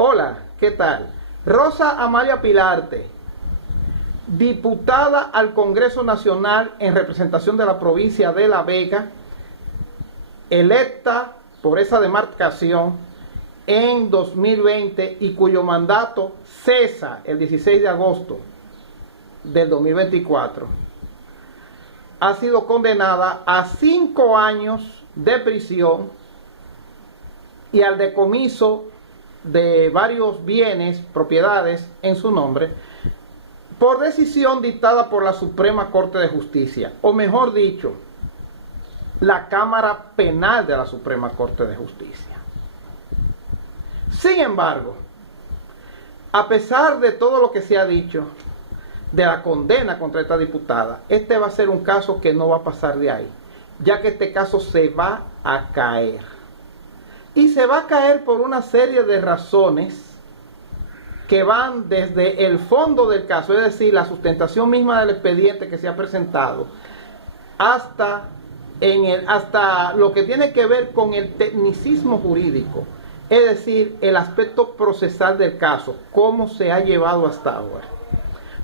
Hola, ¿qué tal? Rosa Amalia Pilarte, diputada al Congreso Nacional en representación de la provincia de La Vega, electa por esa demarcación en 2020 y cuyo mandato cesa el 16 de agosto del 2024, ha sido condenada a 5 años de prisión y al decomiso de varios bienes, propiedades en su nombre, por decisión dictada por la Suprema Corte de Justicia, o mejor dicho, la Cámara Penal de la Suprema Corte de Justicia. Sin embargo, a pesar de todo lo que se ha dicho de la condena contra esta diputada, este va a ser un caso que no va a pasar de ahí, ya que este caso se va a caer. Y se va a caer por una serie de razones que van desde el fondo del caso, es decir, la sustentación misma del expediente que se ha presentado, hasta lo que tiene que ver con el tecnicismo jurídico, es decir, el aspecto procesal del caso, cómo se ha llevado hasta ahora.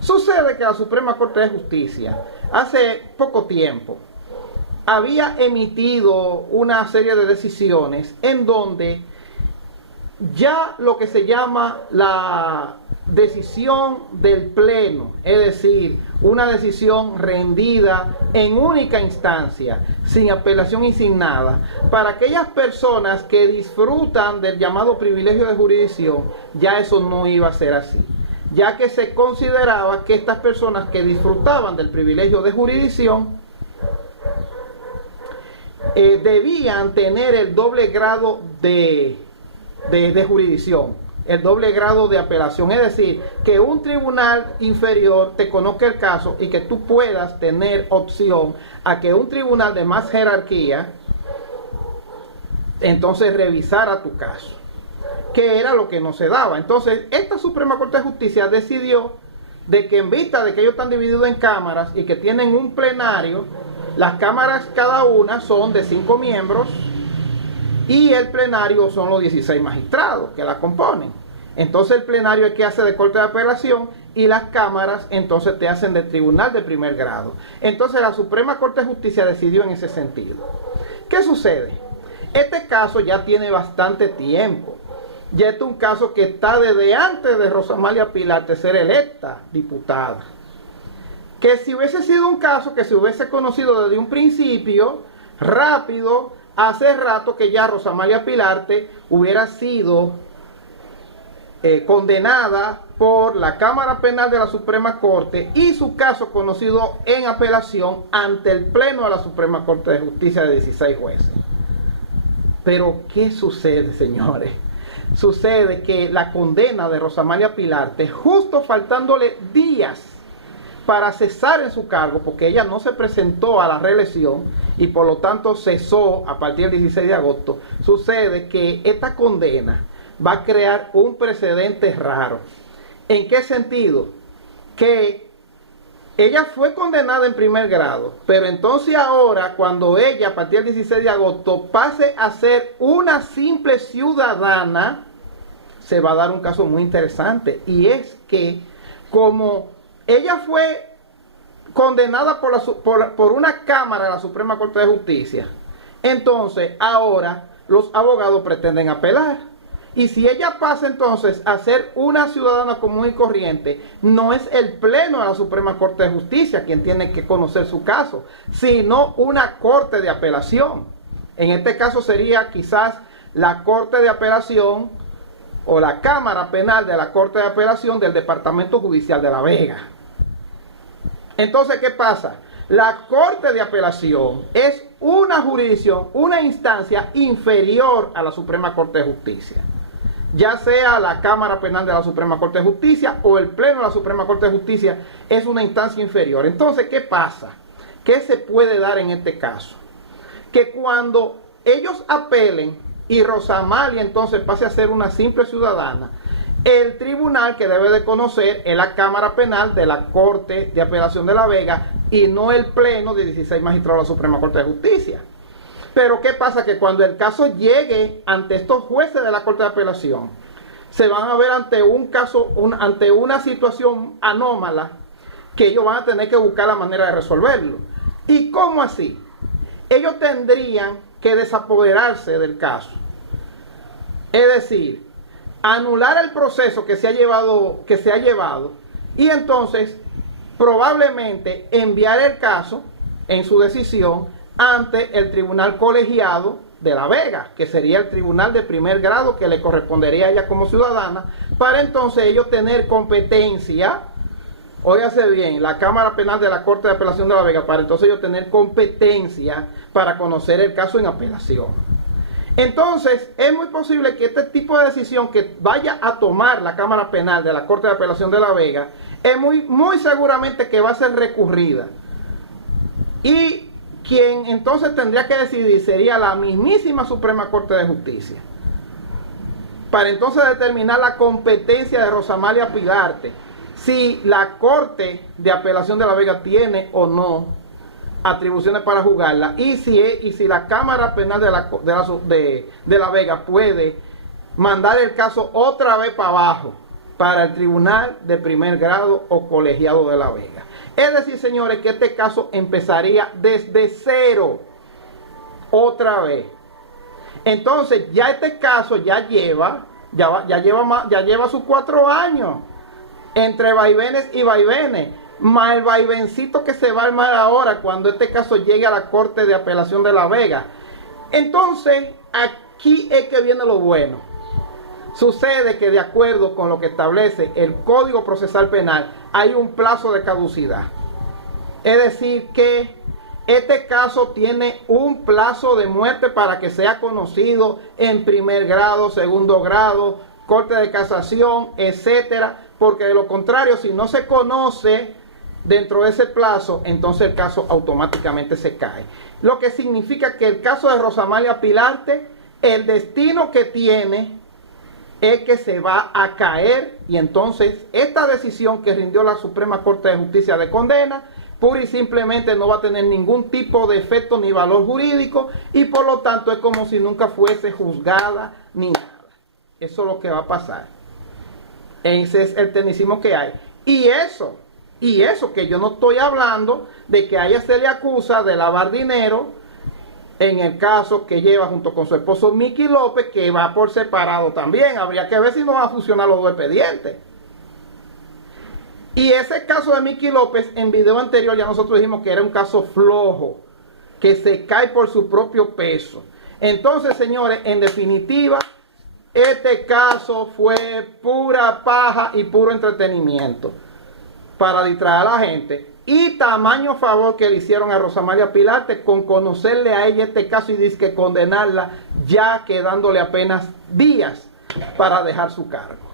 Sucede que la Suprema Corte de Justicia, hace poco tiempo, había emitido una serie de decisiones en donde ya lo que se llama la decisión del pleno, es decir, una decisión rendida en única instancia, sin apelación y sin nada, para aquellas personas que disfrutan del llamado privilegio de jurisdicción, ya eso no iba a ser así, ya que se consideraba que estas personas que disfrutaban del privilegio de jurisdicción debían tener el doble grado de jurisdicción, el doble grado de apelación, es decir, que un tribunal inferior te conozca el caso y que tú puedas tener opción a que un tribunal de más jerarquía entonces revisara tu caso, que era lo que no se daba. Entonces esta Suprema Corte de Justicia decidió de que en vista de que ellos están divididos en cámaras y que tienen un plenario, las cámaras cada una son de 5 miembros y el plenario son los 16 magistrados que la componen. Entonces el plenario es que hace de corte de apelación y las cámaras entonces te hacen de tribunal de primer grado. Entonces la Suprema Corte de Justicia decidió en ese sentido. ¿Qué sucede? Este caso ya tiene bastante tiempo. Ya este es un caso que está desde antes de Rosa Amalia Pilarte ser electa diputada. Que si hubiese sido un caso que se hubiese conocido desde un principio, rápido, hace rato que ya Rosa Amalia Pilarte hubiera sido condenada por la Cámara Penal de la Suprema Corte y su caso conocido en apelación ante el Pleno de la Suprema Corte de Justicia de 16 jueces. Pero ¿qué sucede, señores? Sucede que la condena de Rosa Amalia Pilarte, justo faltándole días para cesar en su cargo, porque ella no se presentó a la reelección y por lo tanto cesó a partir del 16 de agosto, sucede que esta condena va a crear un precedente raro. ¿En qué sentido? Que ella fue condenada en primer grado, pero entonces ahora cuando ella a partir del 16 de agosto pase a ser una simple ciudadana, se va a dar un caso muy interesante, y es que como ella fue condenada por una Cámara de la Suprema Corte de Justicia, entonces ahora los abogados pretenden apelar. Y si ella pasa entonces a ser una ciudadana común y corriente, no es el Pleno de la Suprema Corte de Justicia quien tiene que conocer su caso, sino una Corte de Apelación. En este caso sería quizás la Corte de Apelación o la Cámara Penal de la Corte de Apelación del Departamento Judicial de La Vega. Entonces, ¿qué pasa? La Corte de Apelación es una jurisdicción, una instancia inferior a la Suprema Corte de Justicia. Ya sea la Cámara Penal de la Suprema Corte de Justicia o el Pleno de la Suprema Corte de Justicia, es una instancia inferior. Entonces, ¿qué pasa? ¿Qué se puede dar en este caso? Que cuando ellos apelen y Rosa Amalia entonces pase a ser una simple ciudadana, el tribunal que debe de conocer es la Cámara Penal de la Corte de Apelación de La Vega y no el Pleno de 16 magistrados de la Suprema Corte de Justicia. Pero ¿qué pasa? Que cuando el caso llegue ante estos jueces de la Corte de Apelación, se van a ver ante un caso, ante una situación anómala, que ellos van a tener que buscar la manera de resolverlo. ¿Y cómo así? Ellos tendrían que desapoderarse del caso. Es decir, anular el proceso que se ha llevado y entonces probablemente enviar el caso en su decisión ante el tribunal colegiado de La Vega, que sería el tribunal de primer grado que le correspondería a ella como ciudadana, para entonces ellos tener competencia, óigase bien, la Cámara Penal de la Corte de Apelación de La Vega, para entonces ellos tener competencia para conocer el caso en apelación. Entonces, es muy posible que este tipo de decisión que vaya a tomar la Cámara Penal de la Corte de Apelación de La Vega, es muy seguramente que va a ser recurrida. Y quien entonces tendría que decidir sería la mismísima Suprema Corte de Justicia, para entonces determinar la competencia de Rosamalia Pilarte, si la Corte de Apelación de La Vega tiene o no atribuciones para juzgarla, y si la Cámara Penal de La Vega puede mandar el caso otra vez para abajo, para el Tribunal de Primer Grado o Colegiado de La Vega. Es decir, señores, que este caso empezaría desde cero, otra vez. Entonces, ya este caso ya lleva sus 4 años, entre vaivenes y vaivenes, más el vaivencito que se va a armar ahora cuando este caso llegue a la Corte de Apelación de La Vega. Entonces, aquí es que viene lo bueno. Sucede que de acuerdo con lo que establece el Código Procesal Penal, hay un plazo de caducidad. Es decir, que este caso tiene un plazo de muerte para que sea conocido en primer grado, segundo grado, Corte de Casación, etcétera, porque de lo contrario, si no se conoce dentro de ese plazo, entonces el caso automáticamente se cae. Lo que significa que el caso de Rosamalia Pilarte, el destino que tiene es que se va a caer, y entonces esta decisión que rindió la Suprema Corte de Justicia de condena, pura y simplemente no va a tener ningún tipo de efecto ni valor jurídico, y por lo tanto es como si nunca fuese juzgada ni nada. Eso es lo que va a pasar. Ese es el tecnicismo que hay. Y eso que yo no estoy hablando de que a ella se le acusa de lavar dinero, en el caso que lleva junto con su esposo Mickey López, que va por separado también. Habría que ver si no van a funcionar los dos expedientes. Y ese caso de Mickey López, en video anterior ya nosotros dijimos que era un caso flojo, que se cae por su propio peso. Entonces, señores, en definitiva, este caso fue pura paja y puro entretenimiento para distraer a la gente. Y tamaño favor que le hicieron a Rosamalia Pilarte con conocerle a ella este caso y dizque condenarla, ya quedándole apenas días para dejar su cargo.